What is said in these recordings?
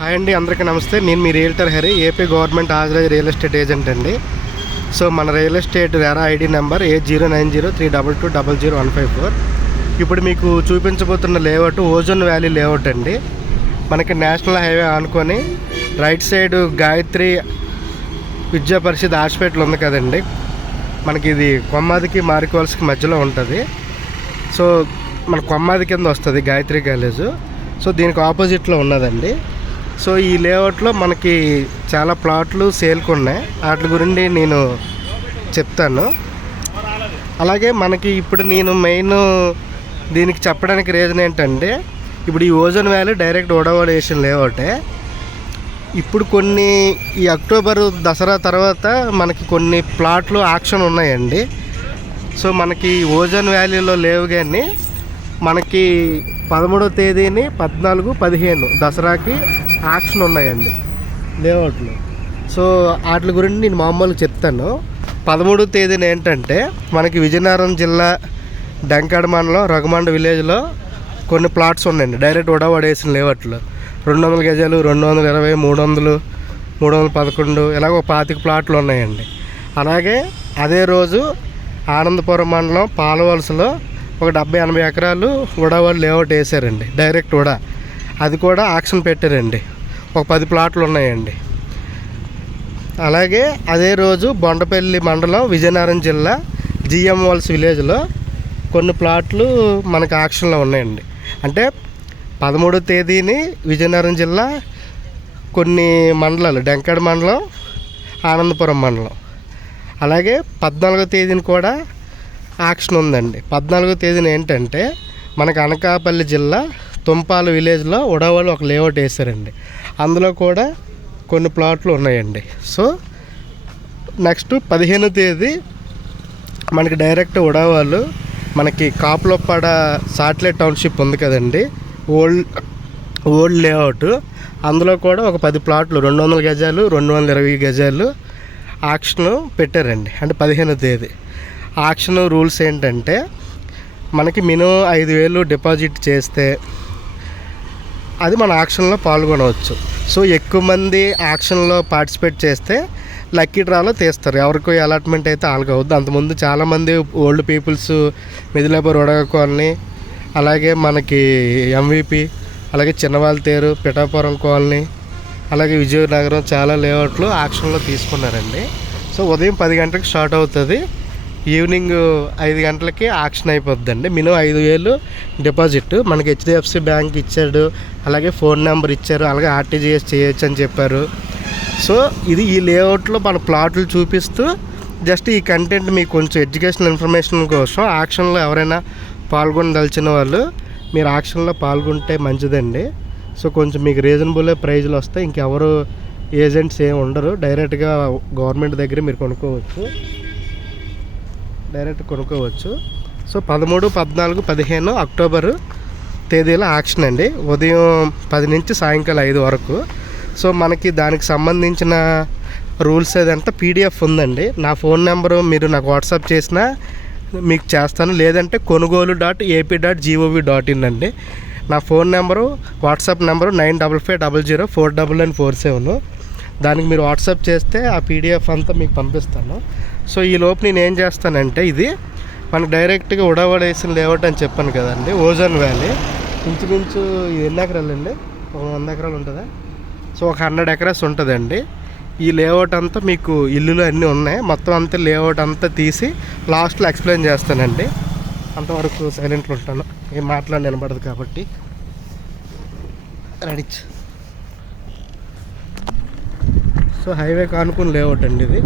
Hi అండి, అందరికీ నమస్తే. నేను మీ realtor Hari, AP government authorized real estate agent అండి. సో మన real estate RERA ID number 809032000154. ఇప్పుడు మీకు చూపించబోతున్న లేఅవుట్ ఓజోన్ వ్యాలీ లేఅవుట్ అండి. మనకి నేషనల్ హైవే ఆనుకొని right side Gayatri Vidya Parishad hospital ఉంది కదండి. మనకి ఇది కొమ్మాదికి మారికోల్స్కి మధ్యలో ఉంటుంది. సో మన కొమ్మాది కింద వస్తుంది గాయత్రి కాలేజు. సో దీనికి ఆపోజిట్లో ఉన్నదండి. సో ఈ లేఅవుట్లో మనకి చాలా ప్లాట్లు సేల్కి ఉన్నాయి. వాటి గురించి నేను చెప్తాను. అలాగే మనకి ఇప్పుడు నేను మెయిన్ దీనికి చెప్పడానికి రీజన్ ఏంటంటే, ఇప్పుడు ఈ ఓజోన్ వ్యాలీ డైరెక్ట్ ఓడవాడేషన్ లేఅవుటే. ఇప్పుడు ఈ అక్టోబర్ దసరా తర్వాత మనకి కొన్ని ప్లాట్లు ఆక్షన్ ఉన్నాయండి. సో మనకి ఓజోన్ వ్యాలీలో లేవు, కానీ మనకి 13వ తేదీని 14, 15 దసరాకి ఆక్షన్ ఉన్నాయండి లేఅవుట్లో. సో వాటి గురించి నేను మామూలుగా చెప్తాను. 13వ తేదీన ఏంటంటే మనకి విజయనగరం జిల్లా డెంకాడ మండలం రఘుమండ విలేజ్లో కొన్ని ప్లాట్స్ ఉన్నాయండి డైరెక్ట్ ఉడవడేసిన లేఅవుట్లో. 200 గజాలు, 220, 300, 311 ఇలాగ 25 ప్లాట్లు ఉన్నాయండి. అలాగే అదే రోజు ఆనందపురం మండలం పాలవలసలో ఒక 70-80 ఎకరాలు ఉడవాళ్ళు లేఅవుట్ వేసారండి, డైరెక్ట్ ఉడా. అది కూడా ఆక్షన్ పెట్టారండి. ఒక 10 ప్లాట్లు ఉన్నాయండి. అలాగే అదే రోజు బొండపల్లి మండలం విజయనగరం జిల్లా జిఎం వాల్స్ విలేజ్లో కొన్ని ప్లాట్లు మనకి ఆక్షన్లో ఉన్నాయండి. అంటే 13వ తేదీని విజయనగరం జిల్లా కొన్ని మండలాలు, డెంకాడ మండలం, ఆనందపురం మండలం. అలాగే 14వ తేదీని కూడా ఆక్షన్ ఉందండి. 14వ తేదీన ఏంటంటే మనకు అనకాపల్లి జిల్లా తుంపాల విలేజ్లో ఉడవాళ్ళు ఒక లేఅవుట్ వేసారండి. అందులో కూడా కొన్ని ప్లాట్లు ఉన్నాయండి. సో నెక్స్ట్ 15వ తేదీ మనకి డైరెక్ట్ ఉడవాళ్ళు మనకి కాపులపాడ సాటిలైట్ టౌన్షిప్ ఉంది కదండి, ఓల్డ్ లేఅవుట్. అందులో కూడా ఒక 10 ప్లాట్లు 200 గజాలు, 220 గజాలు ఆక్షన్ పెట్టారండి. అంటే 15వ తేదీ ఆక్షన్ రూల్స్ ఏంటంటే మనకి మినిమం 5,000 డిపాజిట్ చేస్తే అది మన ఆక్షన్లో పాల్గొనవచ్చు. సో ఎక్కువ మంది ఆక్షన్లో పార్టిసిపేట్ చేస్తే లక్కీ డ్రాలో తీస్తారు. ఎవరికి అలాట్మెంట్ అయితే వాళ్ళకి అవుద్ది. అంతకుముందు చాలామంది ఓల్డ్ పీపుల్స్ మిదిలాపూర్ ఉడగ కాలనీ, అలాగే మనకి ఎంవిపి, అలాగే చిన్నవాళ్ళ తేరు, పిఠాపురం కాలనీ, అలాగే విజయనగరం చాలా లేఅవుట్లు ఆక్షన్లో తీసుకున్నారండి. సో ఉదయం 10 గంటలకు స్టార్ట్ అవుతుంది, ఈవినింగ్ 5 గంటలకి ఆక్షన్ అయిపోద్దండి. మినిమం 5,000 డిపాజిట్ మనకి హెచ్డిఎఫ్సి బ్యాంక్ ఇచ్చాడు. అలాగే ఫోన్ నెంబర్ ఇచ్చారు. అలాగే ఆర్టీజీఎస్ చేయొచ్చు అని చెప్పారు. సో ఇది ఈ లేఅవుట్లో మన ప్లాట్లు చూపిస్తూ జస్ట్ ఈ కంటెంట్ మీకు కొంచెం ఎడ్యుకేషనల్ ఇన్ఫర్మేషన్ కోసం ఆక్షన్లో ఎవరైనా పాల్గొనదలిచిన వాళ్ళు మీరు ఆక్షన్లో పాల్గొంటే మంచిదండి. సో కొంచెం మీకు రీజనబుల్ ప్రైజ్లు వస్తాయి. ఇంకెవరు ఏజెంట్స్ ఏమి ఉండరు, డైరెక్ట్గా గవర్నమెంట్ దగ్గర మీరు కొనుక్కోవచ్చు. సో 13, 14, 15 అక్టోబర్ తేదీలో ఆక్షన్ అండి. ఉదయం 10 నుంచి సాయంకాలం 5 వరకు. సో మనకి దానికి సంబంధించిన రూల్స్ ఏదంటే పీడిఎఫ్ ఉందండి. నా ఫోన్ నెంబరు మీరు నాకు వాట్సాప్ చేసినా మీకు చేస్తాను, లేదంటే konugoolu.ap.gov.in అండి. నా ఫోన్ నెంబరు, వాట్సాప్ నెంబరు 9550049947. దానికి మీరు వాట్సాప్ చేస్తే ఆ పీడిఎఫ్ అంతా మీకు పంపిస్తాను. సో ఈ లోపు నేను ఏం చేస్తానంటే, ఇది మనకు డైరెక్ట్గా ఉడవడేసిన లేఅవుట్ అని చెప్పాను కదండి, ఓజోన్ వ్యాలీ. ఇంచుమించు ఎన్ని ఎకరాలు అండి? ఒక 100 ఎకరాలు ఉంటుందా? సో ఒక 100 ఎకరాస్ ఉంటుందండి. ఈ లేఅవుట్ అంతా మీకు ఇల్లులు అన్నీ ఉన్నాయి. మొత్తం అంతా లేఅవుట్ అంతా తీసి లాస్ట్లో ఎక్స్ప్లెయిన్ చేస్తానండి. అంతవరకు సైలెంట్లో ఉంటాను, ఏం మాట్లాడి నిలబడదు కాబట్టి. రెడీ. సో హైవే కానుకుని లేఅవుట్ అండి ఇది.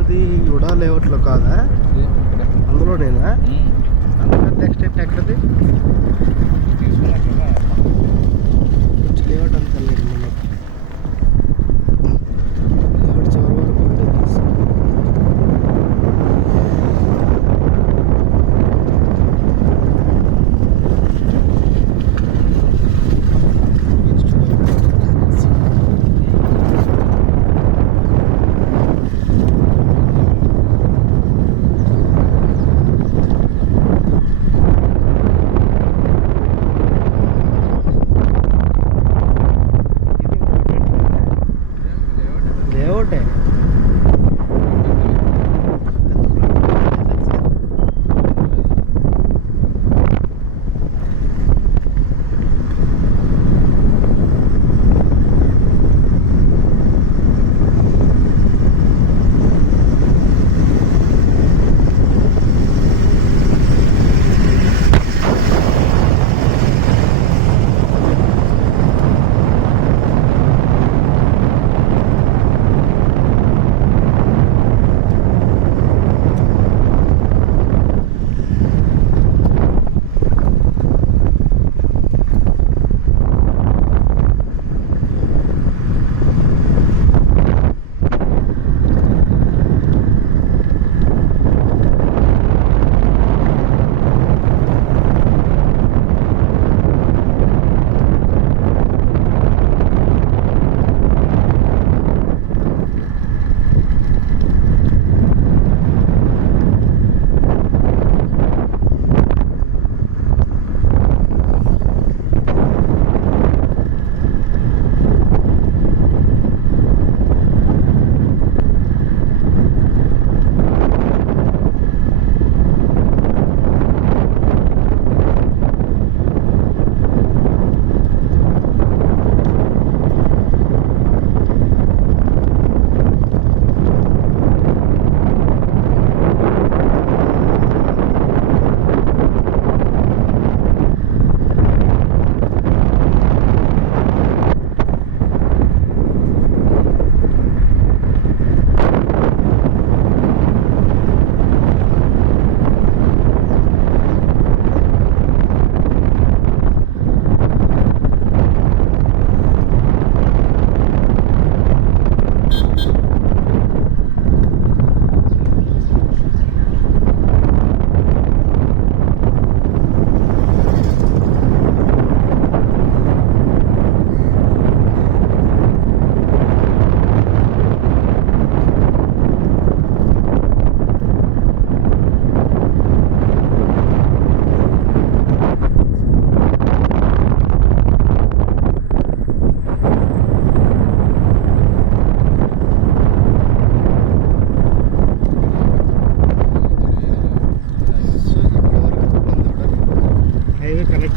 చూస్తున్నది ఉడా లేఅవుట్లో కాదా? అందులోనేనా? నెక్స్ట్ స్టెప్ ఎక్కడది? కొంచెం లేఅవుట్ అంతా లేదు లేఅవుట్ చివరి వరకు ఉంటుంది. లేఅవుటే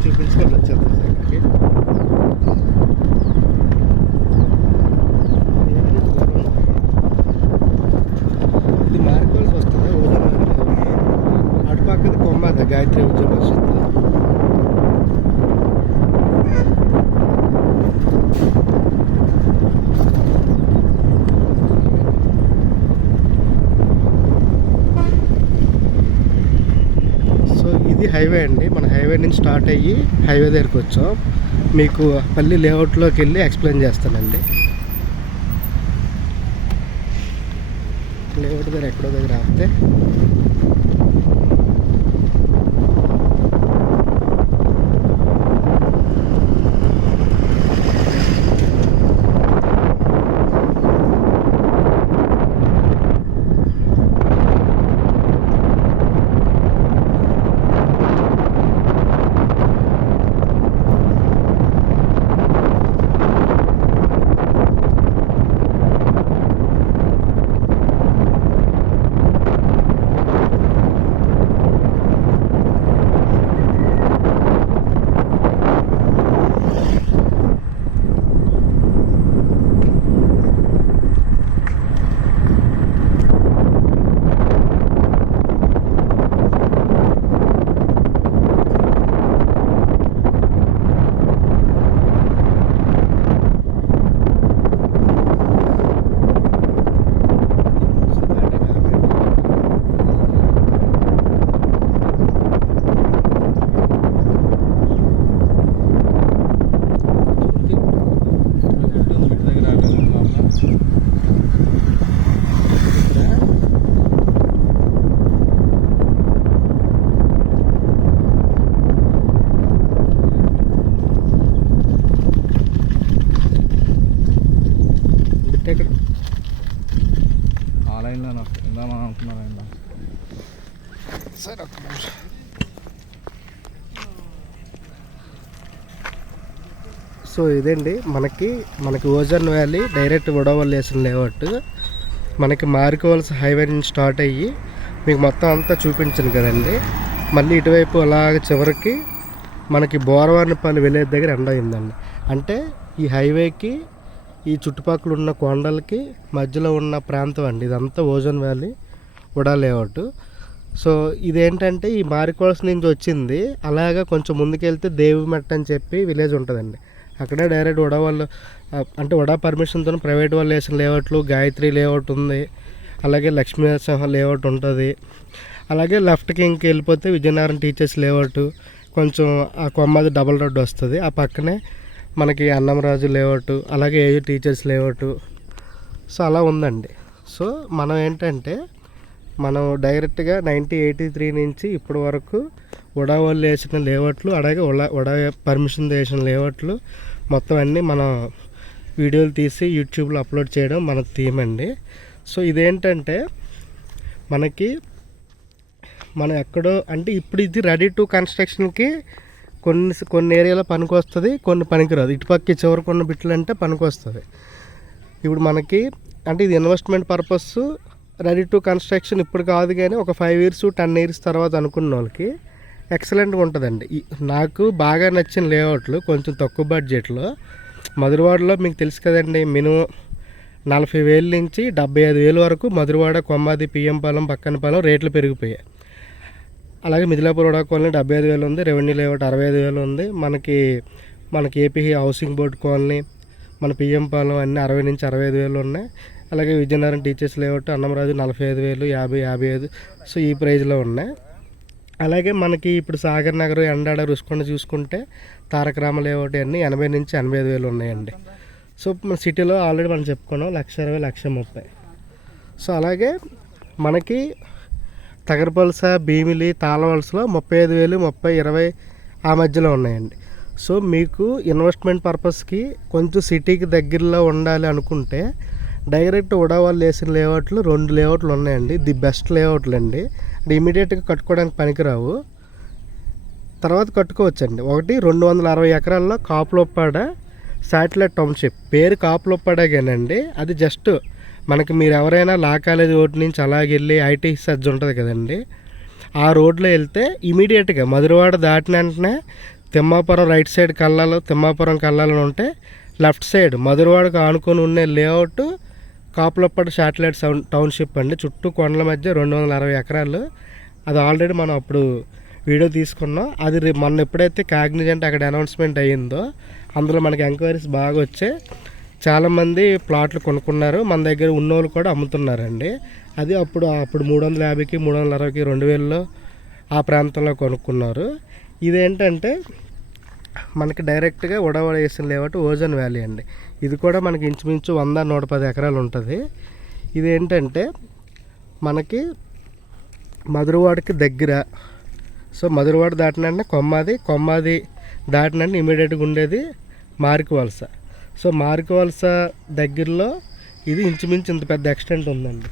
చూపించుకొని వచ్చేద్దాం ఇక్కడికి. ఇది మార్కోల్స్ వస్తుంది అటుపక్కది కొమ్మద గాయత్రి విద్యా పరిషత్. ఇది హైవే అండి. మన హైవే నుంచి స్టార్ట్ అయ్యి హైవే దగ్గరికి వచ్చాం. మీకు మళ్ళీ లేఅవుట్లోకి వెళ్ళి ఎక్స్ప్లెయిన్ చేస్తానండి. లేఅవుట్ దగ్గర ఎక్కడో దగ్గర ఆపితే వెళ్ళాను వెళ్దామని అనుకున్నాను. సరే ఒక్క నిమిషం. సో ఇదండి మనకి ఓజోన్ వ్యాలీ డైరెక్ట్ వడవల్ వేసిన లేఅవుట్. మనకి మారికోవలస హైవే నుంచి స్టార్ట్ అయ్యి మీకు మొత్తం అంతా చూపించాను కదండి. మళ్ళీ ఇటువైపు అలాగ చివరికి మనకి బోరవారిపల్లి విలేజ్ దగ్గర ఎండ్ అయిందండి. అంటే ఈ హైవేకి ఈ చుట్టుపక్కల ఉన్న కొండలకి మధ్యలో ఉన్న ప్రాంతం అండి ఇదంతా ozone valley vada layout. So ఇదేంటంటే ఈ మారికోవలస నుంచి వచ్చింది అలాగా కొంచెం ముందుకెళ్తే దేవిమెట్ట అని చెప్పి విలేజ్ ఉంటుందండి. అక్కడే డైరెక్ట్ వడా వాళ్ళు అంటే వడా పర్మిషన్తో ప్రైవేట్ వాళ్ళు వేసిన లేఅవుట్లు గాయత్రి లేఅవుట్ ఉంది, అలాగే లక్ష్మీ నరసింహ లేఅవుట్ ఉంటుంది. అలాగే లెఫ్ట్కి ఇంక వెళ్ళిపోతే విజయనగరం టీచర్స్ లేఅవుట్, కొంచెం ఆ కొమ్మది డబల్ రోడ్డు వస్తుంది. ఆ పక్కనే మనకి అన్నంరాజు లేఅవుట్, అలాగే ఏయూ టీచర్స్ లేఅవుట్. సో అలా ఉందండి. సో మనం ఏంటంటే మనం డైరెక్ట్గా 1983 నుంచి ఇప్పటి వరకు వడా వాళ్ళు వేసిన లేఅవుట్లు, అలాగే వడా పర్మిషన్ వేసిన లేఅవుట్లు మొత్తం అన్నీ మనం వీడియోలు తీసి యూట్యూబ్లో అప్లోడ్ చేయడం మన థీమ్ అండి. సో ఇదేంటంటే మనం ఎక్కడో అంటే ఇప్పుడు ఇది రెడీ టు కన్స్ట్రక్షన్కి కొన్ని ఏరియాలో పనికి వస్తుంది, కొన్ని పనికిరాదు. ఇటుపక్క చివరికి ఉన్న బిట్లు అంటే పనికి వస్తుంది. ఇప్పుడు మనకి అంటే ఇది investment purpose ready to construction ఇప్పుడు కాదు, కానీ ఒక 5 years 10 years తర్వాత అనుకున్న వాళ్ళకి ఎక్సలెంట్గా ఉంటుందండి. నాకు బాగా నచ్చిన లేఅవుట్లు కొంచెం తక్కువ బడ్జెట్లో మధురవాడలో మీకు తెలుసు కదండి, మినిమం 40,000 నుంచి 75,000 వరకు మధురవాడ, కొమ్మాది, పిఎంపాలెం, పక్కనపాలెం రేట్లు పెరిగిపోయాయి. అలాగే మిదిలాపూర్ వడా కాలనీ 75,000 ఉంది, రెవెన్యూ లేఅవుట్ 65,000 ఉంది, మనకి ఏపీ హౌసింగ్ బోర్డు కాలనీ, మన పిఎంపాలెం అన్నీ 60 నుంచి 65,000 ఉన్నాయి. అలాగే Vizianagaram teachers layout, Annamraju 45,000, 50, 55. So ఈ ప్రైజ్లో ఉన్నాయి. అలాగే మనకి ఇప్పుడు సాగర్ నగర్, ఎండాడ, రుషికొండ చూసుకుంటే తారకరామ లేఅవుట్ అన్నీ 80 నుంచి 85,000 ఉన్నాయండి. సో మన సిటీలో ఆల్రెడీ మనం చెప్పుకున్నాం 1,20,000, 1,30,000. సో అలాగే మనకి తగరపలస, భీమిలి, తాళవలసలో 35,000, 30, 20 ఆ మధ్యలో ఉన్నాయండి. సో మీకు ఇన్వెస్ట్మెంట్ పర్పస్కి కొంచెం సిటీకి దగ్గరలో ఉండాలి అనుకుంటే డైరెక్ట్ వడా వాళ్ళు వేసిన లేఅవుట్లు 2 లేఅవుట్లు ఉన్నాయండి. ది బెస్ట్ లేఅవుట్లు అండి. అంటే ఇమీడియట్గా కట్టుకోవడానికి పనికిరావు, తర్వాత కట్టుకోవచ్చండి. ఒకటి 260 ఎకరాల్లో కాపులొప్పాడ శాటిలైట్ టౌన్షిప్. పేరు కాపులొప్పాడేగానండి, అది జస్ట్ మనకి మీరు ఎవరైనా లా కాలేజ్ రోడ్ నుంచి అలాగెళ్ళి ఐటీ సర్జ్ ఉంటుంది కదండి, ఆ రోడ్లో వెళ్తే ఇమీడియట్గా మధురవాడ దాటిన వెంటనే తిమ్మాపురం రైట్ సైడ్ తిమ్మాపురం కల్లాలని ఉంటే లెఫ్ట్ సైడ్ మధురవాడకు ఆనుకొని ఉన్న లేఅవుట్ కాపులొప్పాడ శాటిలైట్ టౌన్షిప్ అండి. చుట్టూ కొండల మధ్య 260 ఎకరాలు. అది ఆల్రెడీ మనం అప్పుడు వీడియో తీసుకున్నాం. అది మొన్న ఎప్పుడైతే కాగ్నిజెంట్ అక్కడ అనౌన్స్మెంట్ అయ్యిందో అందులో మనకి ఎంక్వైరీస్ బాగా వచ్చాయి. చాలామంది ప్లాట్లు కొనుక్కున్నారు, మన దగ్గర ఉన్నోళ్ళు కూడా అమ్ముతున్నారండి. అది అప్పుడు 350కి, 360కి, 2,000లో ఆ ప్రాంతంలో కొనుక్కున్నారు. ఇదేంటంటే మనకి డైరెక్ట్గా వడవడ వేసిన లేఅవుట్ ఓజోన్ వ్యాలీ అండి. ఇది కూడా మనకి ఇంచుమించు 100-110 ఎకరాలు ఉంటుంది. ఇదేంటంటే మనకి మధురవాడకి దగ్గర. సో మధురవాడ దాటినంటే కొమ్మాది దాటినంటే ఇమీడియట్గా ఉండేది మారికవలస. సో మారికవలస దగ్గరలో ఇది ఇంచుమించు ఇంత పెద్ద ఎక్స్టెంట్ ఉందండి.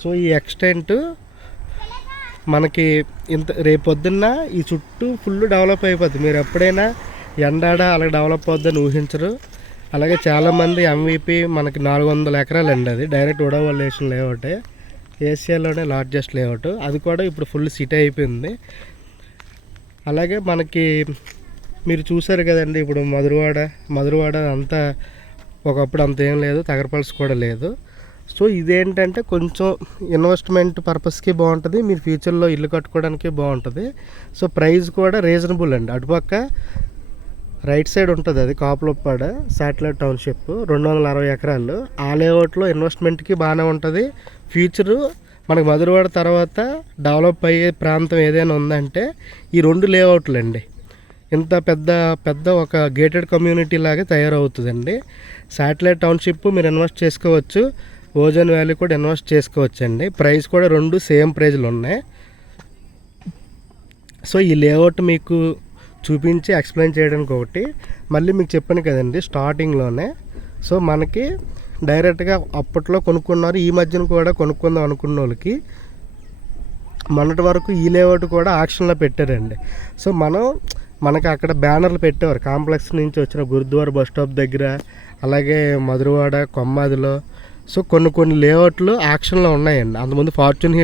సో ఈ ఎక్స్టెంట్ మనకి రేపొద్దున్న ఈ చుట్టూ ఫుల్ డెవలప్ అయిపోద్ది. మీరు ఎప్పుడైనా ఎండాడ అలాగే డెవలప్ అవుద్దని ఊహించరు. అలాగే చాలామంది ఎంవిపి మనకి 400 ఎకరాలు అండి. అది డైరెక్ట్ వడవల్ వేసిన లేఅవుటే, ఏషియాలోనే లార్జెస్ట్ లేఅవుట్. అది కూడా ఇప్పుడు ఫుల్ సిటీ అయిపోయింది. అలాగే మనకి మీరు చూసారు కదండి, ఇప్పుడు మధురవాడ అంతా ఒకప్పుడు అంత ఏం లేదు, తగరపలస కూడా లేదు. సో ఇదేంటంటే కొంచెం ఇన్వెస్ట్మెంట్ పర్పస్కి బాగుంటుంది, మీరు ఫ్యూచర్లో ఇల్లు కట్టుకోవడానికి బాగుంటుంది. సో ప్రైస్ కూడా రీజనబుల్ అండి. అటుపక్క రైట్ సైడ్ ఉంటుంది అది కాపులొప్పాడ శాటిలైట్ టౌన్షిప్ 260 ఎకరాలు. ఆ లేఅవుట్లో ఇన్వెస్ట్మెంట్కి బాగానే ఉంటుంది. ఫ్యూచరు మనకు మధురవాడ తర్వాత డెవలప్ అయ్యే ప్రాంతం ఏదైనా ఉందంటే ఈ 2 లేఅవుట్లు అండి. ఇంత పెద్ద ఒక గేటెడ్ కమ్యూనిటీ లాగా తయారవుతుందండి. శాటిలైట్ టౌన్షిప్ మీరు ఇన్వెస్ట్ చేసుకోవచ్చు, ఓజోన్ వ్యాలీ కూడా ఇన్వెస్ట్ చేసుకోవచ్చు అండి. ప్రైస్ కూడా 2 సేమ్ ప్రైజ్లు ఉన్నాయి. సో ఈ లేఅవుట్ మీకు చూపించి ఎక్స్ప్లెయిన్ చేయడానికి ఒకటి, మళ్ళీ మీకు చెప్పాను కదండి స్టార్టింగ్లోనే. సో మనకి డైరెక్ట్గా అప్పట్లో కొనుక్కున్నారు. ఈ మధ్యన కూడా కొనుక్కుందాం అనుకున్న వాళ్ళకి మొన్నటి వరకు ఈ లేఅవుట్ కూడా ఆక్షన్లో పెట్టారండి. సో మనకి అక్కడ బ్యానర్లు పెట్టేవారు కాంప్లెక్స్ నుంచి వచ్చిన గురుద్వారా బస్ స్టాప్ దగ్గర, అలాగే మధురవాడ, కొమ్మాదిలో. సో కొన్ని లేఅవుట్లు ఆక్షన్లో ఉన్నాయండి. అంతకుముందు ఫార్చ్యూన్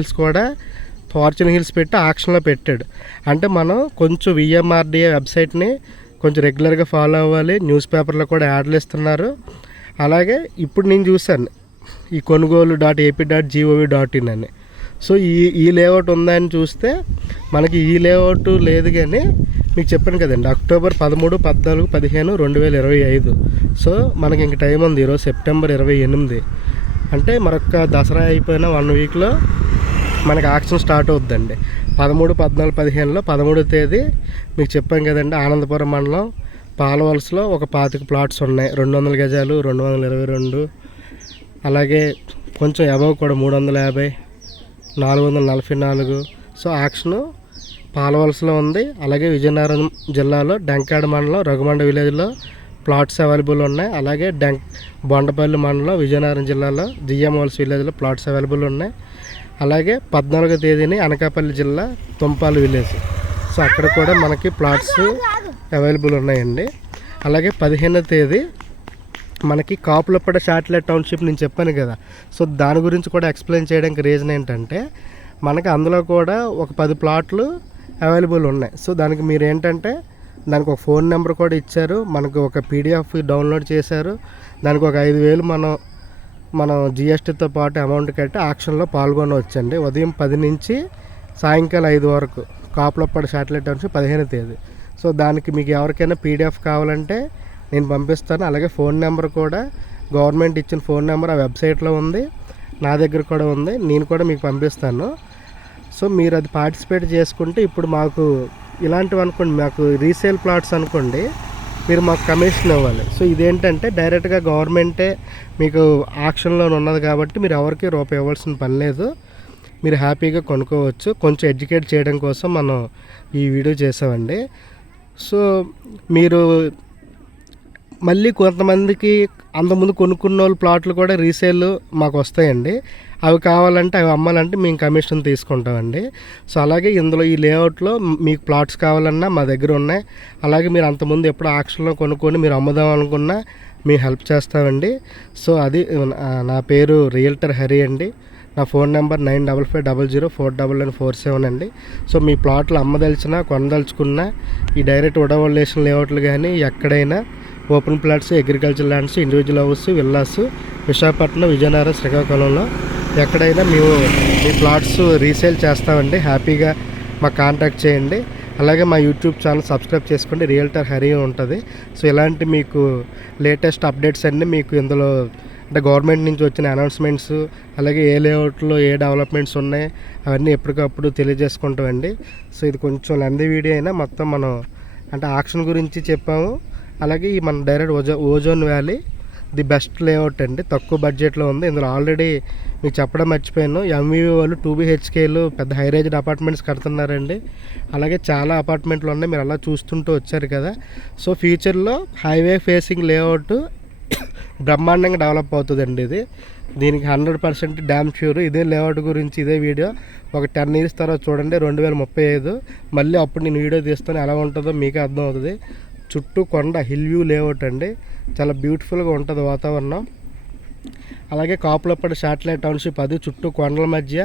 హిల్స్ పెట్టి ఆక్షన్లో పెట్టాడు. అంటే మనం కొంచెం విఎంఆర్డిఏ వెబ్సైట్ని కొంచెం రెగ్యులర్గా ఫాలో అవ్వాలి. న్యూస్ పేపర్లో కూడా యాడ్లు ఇస్తున్నారు. అలాగే ఇప్పుడు నేను చూశాను ఈ కొనుగోలు.ap.gov.in అని. సో ఈ లేఅవుట్ ఉందని చూస్తే మనకి ఈ లేఅవుట్ లేదు, కానీ మీకు చెప్పాను కదండి అక్టోబర్ 13, 14, 15, 2025. సో మనకి ఇంక టైం ఉంది. ఈరోజు సెప్టెంబర్ 28. అంటే మరొక దసరా అయిపోయిన 1 వీక్లో మనకి ఆక్షన్ స్టార్ట్ అవుద్దండి. 13, 14, 15లో 13వ తేదీ మీకు చెప్పాం కదండి ఆనందపురం మండలం పాలవలసలో ఒక 25 ప్లాట్స్ ఉన్నాయి. 200 గజాలు, 222, అలాగే కొంచెం అబవ్ కూడా 350, 444. సో ఆక్షను పాలవలసలో ఉంది. అలాగే విజయనగరం జిల్లాలో డెంకాడ మండలం రఘుమండ విలేజ్లో ప్లాట్స్ అవైలబుల్ ఉన్నాయి. అలాగే బొండపల్లి మండలం విజయనగరం జిల్లాలో జిఎంవాల్స్ విలేజ్లో ప్లాట్స్ అవైలబుల్ ఉన్నాయి. అలాగే 14వ తేదీని అనకాపల్లి జిల్లా తుంపాలు విలేజ్. సో అక్కడ కూడా మనకి ప్లాట్స్ అవైలబుల్ ఉన్నాయండి. అలాగే 15వ తేదీ మనకి కాపులపడ శాటిలైట్ టౌన్షిప్ నేను చెప్పాను కదా. సో దాని గురించి కూడా ఎక్స్ప్లెయిన్ చేయడానికి రీజన్ ఏంటంటే మనకి అందులో కూడా ఒక 10 ప్లాట్లు అవైలబుల్ ఉన్నాయి. సో దానికి మీరు ఏంటంటే దానికి ఒక ఫోన్ నెంబర్ కూడా ఇచ్చారు, మనకు ఒక పీడిఎఫ్ డౌన్లోడ్ చేశారు. దానికి ఒక 5,000 మనం జిఎస్టీతో పాటు అమౌంట్ కట్టి ఆక్షన్లో పాల్గొనవచ్చండి. ఉదయం 10 నుంచి సాయంకాలం 5 వరకు కాపులపడ శాటిలైట్ టౌన్షిప్ 15వ తేదీ. సో దానికి మీకు ఎవరికైనా పీడిఎఫ్ కావాలంటే నేను పంపిస్తాను. అలాగే ఫోన్ నెంబర్ కూడా గవర్నమెంట్ ఇచ్చిన ఫోన్ నెంబర్ ఆ వెబ్సైట్లో ఉంది, నా దగ్గర కూడా ఉంది, నేను కూడా మీకు పంపిస్తాను. సో మీరు అది పార్టిసిపేట్ చేసుకుంటే ఇప్పుడు మాకు ఇలాంటివి అనుకోండి, మాకు రీసేల్ ప్లాట్స్ అనుకోండి, మీరు మాకు కమిషన్ ఇవ్వాలి. సో ఇదేంటంటే డైరెక్ట్గా గవర్నమెంటే మీకు ఆక్షన్లో ఉన్నది కాబట్టి మీరు ఎవరికి రూపాయి ఇవ్వాల్సిన పని లేదు, మీరు హ్యాపీగా కొనుక్కోవచ్చు. కొంచెం ఎడ్యుకేట్ చేయడం కోసం మనం ఈ వీడియో చేసామండి. సో మీరు మళ్ళీ కొంతమందికి అంతకుముందు కొనుక్కున్న వాళ్ళు ప్లాట్లు కూడా రీసేల్ మాకు వస్తాయండి. అవి కావాలంటే అవి అమ్మాలంటే మేము కమిషన్ తీసుకుంటామండి. సో అలాగే ఇందులో ఈ లేఅవుట్లో మీకు ప్లాట్స్ కావాలన్నా మా దగ్గర ఉన్నాయి. అలాగే మీరు అంతకుముందు ఎప్పుడు ఆక్షన్లో కొనుక్కొని మీరు అమ్ముదాం అనుకున్నా మేము హెల్ప్ చేస్తామండి. సో అది నా పేరు రియల్టర్ హరి అండి. నా ఫోన్ నెంబర్ 9550049947 అండి. సో మీ ప్లాట్లు అమ్మదలిచినా కొనదలుచుకున్నా ఈ డైరెక్ట్ ఉడవల్లేషన్ లేఅవుట్లు కానీ ఎక్కడైనా open plots, agriculture lands, individual house, villas Visakhapatnam, Vizianagaram, శ్రీకాకుళంలో ఎక్కడైనా మేము మీ ప్లాట్స్ రీసేల్ చేస్తామండి. హ్యాపీగా మాకు కాంటాక్ట్ చేయండి. అలాగే మా యూట్యూబ్ ఛానల్ సబ్స్క్రైబ్ చేసుకోండి, రియల్టర్ హరి ఉంటుంది. సో ఇలాంటి మీకు లేటెస్ట్ అప్డేట్స్ అన్నీ మీకు ఇందులో అంటే గవర్నమెంట్ నుంచి వచ్చిన అనౌన్స్మెంట్స్, అలాగే ఏ లేఅవుట్లో ఏ డెవలప్మెంట్స్ ఉన్నాయి అవన్నీ ఎప్పటికప్పుడు తెలియజేసుకుంటామండి. సో ఇది కొంచెం లెందీ వీడియో అయినా మొత్తం మనం అంటే ఆక్షన్ గురించి చెప్పాము. అలాగే ఈ మన direct ozone valley the best layout అండి, తక్కువ బడ్జెట్లో ఉంది. ఇందులో ఆల్రెడీ మీకు చెప్పడం మర్చిపోయాను, ఎంవీవీ వాళ్ళు 2 BHKలు పెద్ద హై రేంజ్డ్ అపార్ట్మెంట్స్ కడుతున్నారండి. అలాగే చాలా అపార్ట్మెంట్లు ఉన్నాయి, మీరు అలా చూస్తుంటూ వచ్చారు కదా. సో ఫ్యూచర్లో హైవే ఫేసింగ్ లేఅవుట్ బ్రహ్మాండంగా డెవలప్ అవుతుందండి. దీనికి 100% డ్యామ్ ష్యూర్. ఇదే లేఅవుట్ గురించి ఇదే వీడియో ఒక 10 years తర్వాత చూడండి, 2035 మళ్ళీ అప్పుడు నేను వీడియో తీస్తాను, ఎలా ఉంటుందో మీకే అర్థం అవుతుంది. చుట్టూ కొండ హిల్ వ్యూ లేఅవుట్ అండి, చాలా బ్యూటిఫుల్గా ఉంటుంది వాతావరణం. అలాగే కాపులపడ శాటిలైట్ టౌన్షిప్ అది చుట్టూ కొండల మధ్య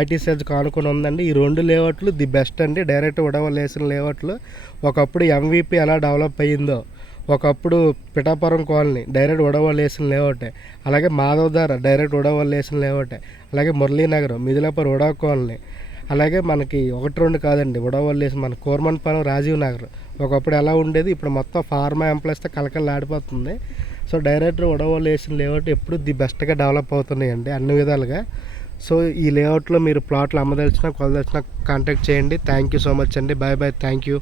ఐటీ సెజ్ కానుకొని ఉందండి. ఈ 2 లేఅవుట్లు ది బెస్ట్ అండి, డైరెక్ట్ ఉడవలేసిన లేఅవుట్లు. ఒకప్పుడు ఎంవీపీ ఎలా డెవలప్ అయ్యిందో, ఒకప్పుడు పిఠాపురం కాలనీ డైరెక్ట్ ఉడవలేసిన లేఅవుటే, అలాగే మాధవధార డైరెక్ట్ ఉడవలేసిన లేఅవుటే, అలాగే మురళీనగరం, మిదిలాపూర్ ఉడవ కాలనీ, అలాగే మనకి 1-2 కాదండి ఉడవలేసిన మన కోర్మన్పాలెం, రాజీవ్ నగర్ ఒకప్పుడు ఎలా ఉండేది, ఇప్పుడు మొత్తం ఫార్మా ఎంప్లాయీస్తో కలకలాడిపోతుంది. సో డైరెక్ట్ ఉడవలేసిన లేఅవుట్ ఎప్పుడు ది బెస్ట్గా డెవలప్ అవుతున్నాయండి అన్ని విధాలుగా. సో ఈ లేఅవుట్లో మీరు ప్లాట్లు అమ్మదలిచినా కొలదలిచినా కాంటాక్ట్ చేయండి. థ్యాంక్ యూ సో మచ్ అండి. Bye bye, thank you.